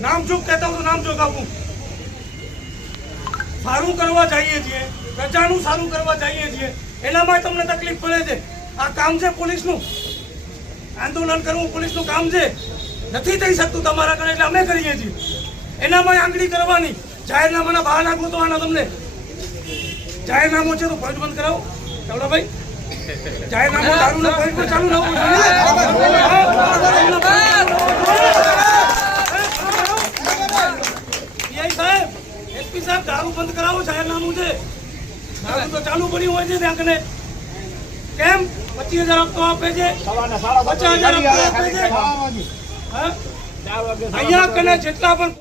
નામ ચૂક કહેતા હું તો નામ ચોક આપું. સારું કરવા જઈએ છીએ, પ્રજાનું સારું કરવા જઈએ છીએ, એનામાં તમને તકલીફ પડે છે. આ કામ છે પોલીસનું. આંદોલન કરવું પોલીસનું કામ છે. નથી થઈ શકતું તમારા ઘરે એટલે અમે કરીએ છીએ. એનામાં આંગળી કરવાની. જાહેરનામાના બહાના ગોતવાના તમને. જાહેરનામું છે તો ફરજ બંધ કરાવો ચાવડાભાઈ સાહેબ એસપી છે ચાલુ પડ્યું હોય છે ત્યાં કને કેમ પચીસ હજાર હપ્તો આપે છે પચાસ હજાર આપે છે? અહીંયા કને જેટલા પણ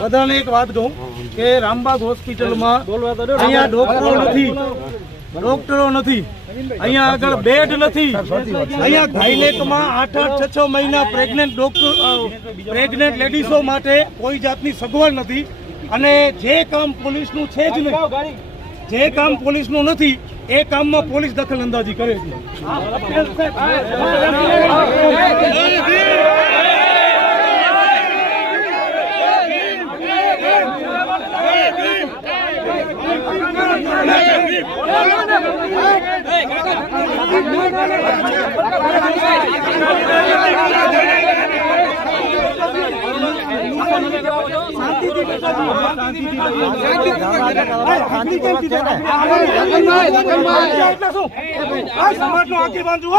બધાને એક વાત કહું કે રામબાગ હોસ્પિટલમાં અહીંયા ડોક્ટરો નથી ડોક્ટરો નથી અહીંયા આગળ બેડ નથી અહીંયા ગાયનેકમાં આઠ આઠ છ છ મહિના પ્રેગ્નેન્ટ ડોક્ટર પ્રેગ્નેન્ટ લેડીઝો માટે કોઈ જાતની સગવડ નથી અને જે કામ પોલીસનું છે જ નહીં જે કામ પોલીસનું નથી એ કામમાં પોલીસ દખલ અંદાજી કરે છે સમાજ નો આગેવાન જુઓ.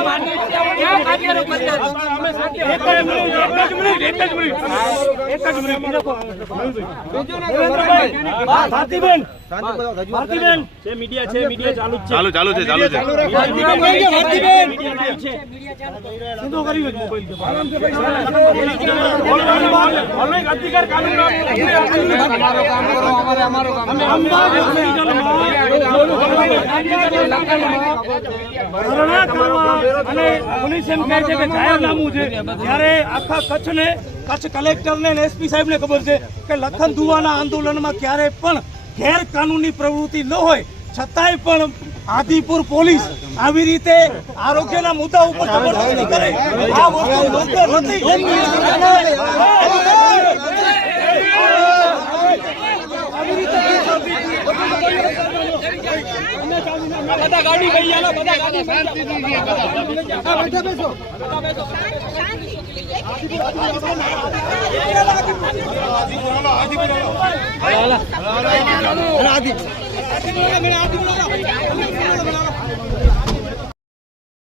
જુઓ. ભારતીબેન ભારતીબેન ચાલુ ચાલુ છે ચાલુ છે. ભારતીબેન સીધો કરી વેચ મોબાઈલ અધિકાર ધરણા કરવા અને પોલીસ એમ કહે છે કે જાહેરનામું છે. ત્યારે આખા કચ્છને કચ્છ કલેક્ટરને ને એસપી સાહેબને ખબર છે કે લખન દુવાના આંદોલનમાં ક્યારે પણ ગેરકાનૂની પ્રવૃત્તિ ન હોય છતાંય પણ આદિપુર પોલીસ આવી રીતે આરોગ્યના મુદ્દા ઉપર કરે આ વસ્તુ નથી. બધા ગાડી ભાઈ બધા ગાડી શાંતિ आदि